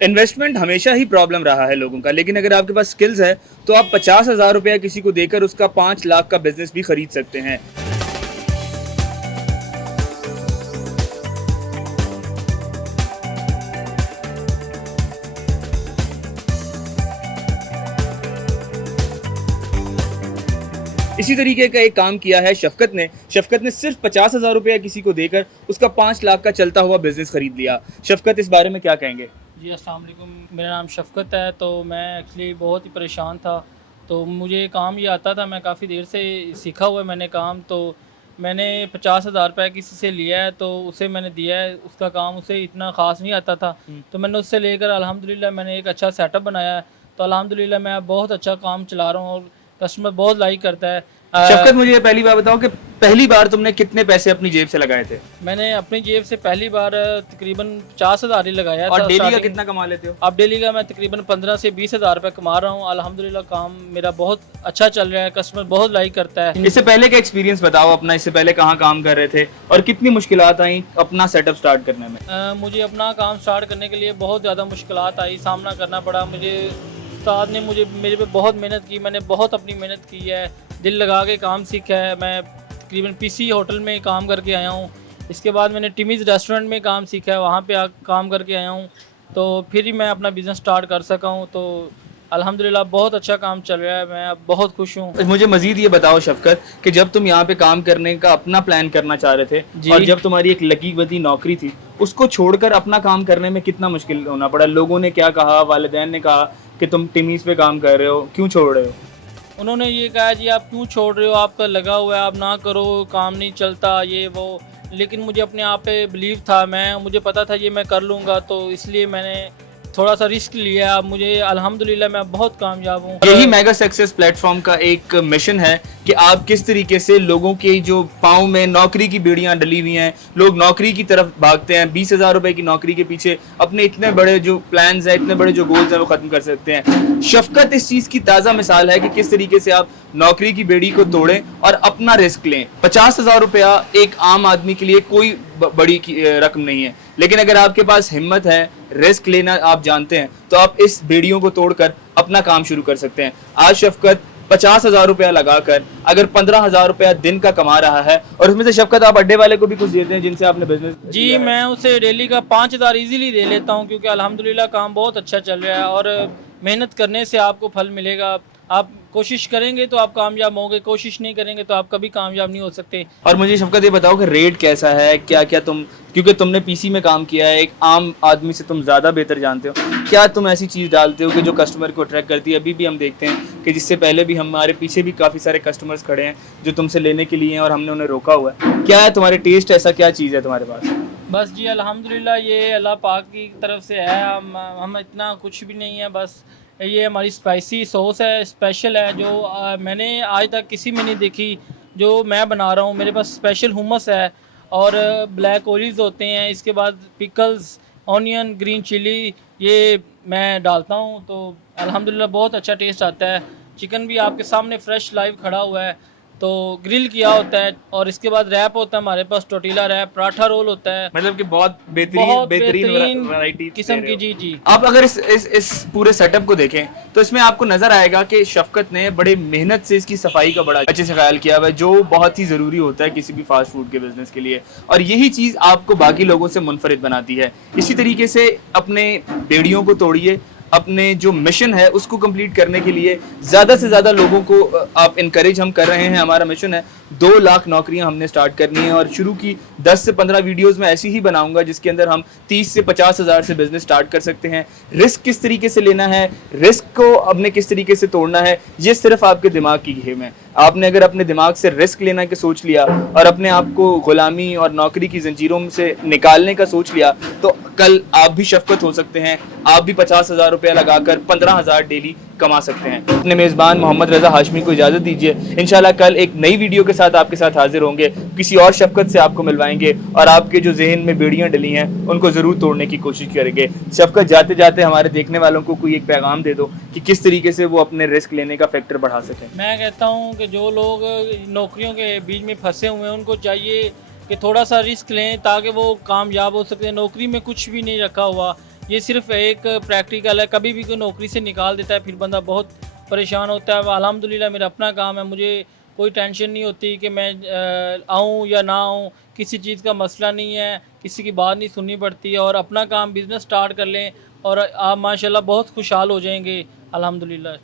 Investment हमेशा ही problem रहा है लोगों का, लेकिन अगर आपके पास स्किल्स है तो आप 50,000 रुपया किसी को देकर उसका 5 लाख का बिजनेस भी खरीद सकते हैं। इसी तरीके का एक काम किया है शफकत ने सिर्फ 50,000 रुपया किसी को देकर उसका 5 लाख का चलता हुआ बिजनेस खरीद लिया। शफकत, इस बारे में क्या कहेंगे? जी अस्सलाम वालेकुम, मेरा नाम शफ़क़त है। तो मैं एक्चुअली बहुत ही परेशान था, तो मुझे काम ये आता था, मैं काफ़ी देर से सीखा हुआ है मैंने काम। तो मैंने 50,000 रुपये किसी से लिया है, तो उसे मैंने दिया है, उसका काम उसे इतना ख़ास नहीं आता था। तो मैंने उससे लेकर अल्हम्दुलिल्लाह मैंने एक अच्छा सेटअप बनाया है। तो अल्हम्दुलिल्लाह मैं बहुत अच्छा काम चला रहा हूँ और कस्टमर बहुत लाइक करता है। शफकत, मुझे ये पहली बार बताओ कि पहली बार तुमने कितने पैसे अपनी जेब से लगाए थे? मैंने अपनी जेब से पहली बार तकरीबन 50,000 ही लगाया और था। डेली का कितना कमा लेते हो? अब डेली का मैं तकरीबन 15 से 20,000 रुपये कमा रहा हूँ। अल्हम्दुलिल्लाह काम मेरा बहुत अच्छा चल रहा है, कस्टमर बहुत लाइक करता है। इससे पहले का एक्सपीरियंस बताओ अपना, इससे पहले कहाँ काम कर रहे थे और कितनी मुश्किलात आई अपना सेटअप स्टार्ट करने में? मुझे अपना काम स्टार्ट करने के लिए बहुत ज़्यादा मुश्किलात आई, सामना करना पड़ा मुझे। उस्ताद ने मेरे पे बहुत मेहनत की, मैंने बहुत अपनी मेहनत की है, दिल लगा के काम सीखा है। मैं तकरीबन पीसी होटल में काम करके आया हूँ। इसके बाद मैंने टिमीज़ रेस्टोरेंट में काम सीखा है, वहाँ पे काम करके आया हूँ। तो फिर ही मैं अपना बिज़नेस स्टार्ट कर सका हूँ। तो अल्हम्दुलिल्लाह बहुत अच्छा काम चल रहा है, मैं अब बहुत खुश हूँ। मुझे मजीद ये बताओ शफकत कि जब तुम यहाँ पे काम करने का अपना प्लान करना चाह रहे थे और जब तुम्हारी एक लकी बदी नौकरी थी, उसको छोड़कर अपना काम करने में कितना मुश्किल होना पड़ा? लोगों ने क्या कहा? वालिदैन ने कहा कि तुम टिमीज़ पे काम कर रहे हो, क्यों छोड़ रहे हो? उन्होंने ये कहा जी आप क्यों छोड़ रहे हो, आपका लगा हुआ है, आप ना करो, काम नहीं चलता ये वो। लेकिन मुझे अपने आप पे बिलीव था, मुझे पता था ये मैं कर लूँगा, तो इसलिए मैंने थोड़ा सा रिस्क लिया। अब मुझे अल्हम्दुलिल्लाह मैं बहुत कामयाब हूँ। यही मेगा सक्सेस प्लेटफॉर्म का एक मिशन है कि आप किस तरीके से लोगों के जो पाँव में नौकरी की बेड़ियां डली हुई हैं, लोग नौकरी की तरफ भागते हैं, 20,000 रुपए की नौकरी के पीछे अपने इतने बड़े जो प्लान्स हैं, इतने बड़े जो गोल्स हैं वो खत्म कर सकते हैं। शफकत इस चीज की ताज़ा मिसाल है कि किस तरीके से आप नौकरी की बेड़ी को तोड़ें और अपना रिस्क लें। 50,000 रुपया एक आम आदमी के लिए कोई बड़ी रकम नहीं है, लेकिन अगर आपके पास हिम्मत है, रिस्क लेना आप जानते हैं, तो आप इस बेड़ियों को तोड़कर अपना काम शुरू कर सकते हैं। आज शफकत 50,000 रुपया लगाकर अगर 15,000 रुपया दिन का कमा रहा है, और उसमें से शफकत आप अड्डे वाले को भी कुछ देते हैं जिनसे आपने बिजनेस? जी मैं उसे डेली का 5,000 इजीली दे लेता हूँ, क्योंकि अल्हम्दुलिल्लाह काम बहुत अच्छा चल रहा है और मेहनत करने से आपको फल मिलेगा। आप कोशिश करेंगे तो आप कामयाब होंगे, कोशिश नहीं करेंगे तो आप कभी कामयाब नहीं हो सकते। और मुझे शफकत ये बताओ कि रेट कैसा है, क्या क्या तुम, क्योंकि तुमने पीसी में काम किया है, एक आम आदमी से तुम ज़्यादा बेहतर जानते हो, क्या तुम ऐसी चीज़ डालते हो कि जो कस्टमर को अट्रैक्ट करती है? अभी भी हम देखते हैं कि जिससे पहले भी हमारे पीछे भी काफ़ी सारे कस्टमर्स खड़े हैं जो तुमसे लेने के लिए हैं और हमने उन्हें रोका हुआ है। क्या है तुम्हारे टेस्ट, ऐसा क्या चीज़ है तुम्हारे पास? बस जी अल्हम्दुलिल्लाह ये अल्लाह पाक की तरफ से है। हम इतना कुछ भी नहीं है, बस ये हमारी स्पाइसी सॉस है, स्पेशल है, जो मैंने आज तक किसी में नहीं देखी, जो मैं बना रहा हूँ। मेरे पास स्पेशल हुमस है और ब्लैक ओलिव्स होते हैं, इसके बाद पिकल्स, ऑनियन, ग्रीन चिली ये मैं डालता हूँ। तो अल्हम्दुलिल्लाह बहुत अच्छा टेस्ट आता है। चिकन भी आपके सामने फ्रेश लाइव खड़ा हुआ है, तो ग्रिल किया होता है। और इसके बाद रैप होता है हमारे पास, टोटीला रैप, पराठा रोल होता है। मतलब कि बहुत बहुत बेहतरीन वैरायटी किस्म की। जी जी। आप अगर इस पूरे सेटअप को देखें तो इसमें आपको नजर आएगा कि शफकत ने बड़े मेहनत से इसकी सफाई का बड़ा अच्छे से ख्याल किया हुआ है, जो बहुत ही जरूरी होता है किसी भी फास्ट फूड के बिजनेस के लिए, और यही चीज आपको बाकी लोगों से मुनफरिद बनाती है। इसी तरीके से अपने बेड़ियों को तोड़िए, अपने जो मिशन है उसको कंप्लीट करने के लिए ज़्यादा से ज़्यादा लोगों को आप इनकरेज हम कर रहे हैं। हमारा मिशन है 2 लाख नौकरियां हमने स्टार्ट करनी है, और शुरू की 10 से 15 वीडियोस में ऐसी ही बनाऊंगा जिसके अंदर हम 30 से 50,000 से बिजनेस स्टार्ट कर सकते हैं। रिस्क किस तरीके से लेना है, रिस्क को अपने किस तरीके से तोड़ना है, ये सिर्फ आपके दिमाग की गेम है। आपने अगर अपने दिमाग से रिस्क लेना के सोच लिया और अपने आप को गुलामी और नौकरी की जंजीरों से निकालने का सोच लिया, तो कल आप भी शफकत हो सकते हैं। आप भी 50,000 रुपया लगाकर 15,000 डेली कमा सकते हैं। अपने मेज़बान मोहम्मद रज़ा हाशमी को इजाज़त दीजिए। इंशाल्लाह कल एक नई वीडियो के साथ आपके साथ हाजिर होंगे, किसी और शफकत से आपको मिलवाएंगे और आपके जो जहन में बेड़ियां डली हैं उनको ज़रूर तोड़ने की कोशिश करेंगे। शफकत, जाते जाते हमारे देखने वालों को कोई एक पैगाम दे दो कि किस तरीके से वो अपने रिस्क लेने का फैक्टर बढ़ा सकें। मैं कहता हूँ कि जो लोग नौकरियों के बीच में फंसे हुए हैं उनको चाहिए कि थोड़ा सा रिस्क लें ताकि वो कामयाब हो सकते हैं। नौकरी में कुछ भी नहीं रखा हुआ, ये सिर्फ एक प्रैक्टिकल है, कभी भी कोई नौकरी से निकाल देता है फिर बंदा बहुत परेशान होता है। अल्हम्दुलिल्लाह मेरा अपना काम है, मुझे कोई टेंशन नहीं होती कि मैं आऊँ या ना आऊँ, किसी चीज़ का मसला नहीं है, किसी की बात नहीं सुननी पड़ती है। और अपना काम बिज़नेस स्टार्ट कर लें और आप माशाल्लाह बहुत खुशहाल हो जाएंगे अल्हम्दुलिल्लाह।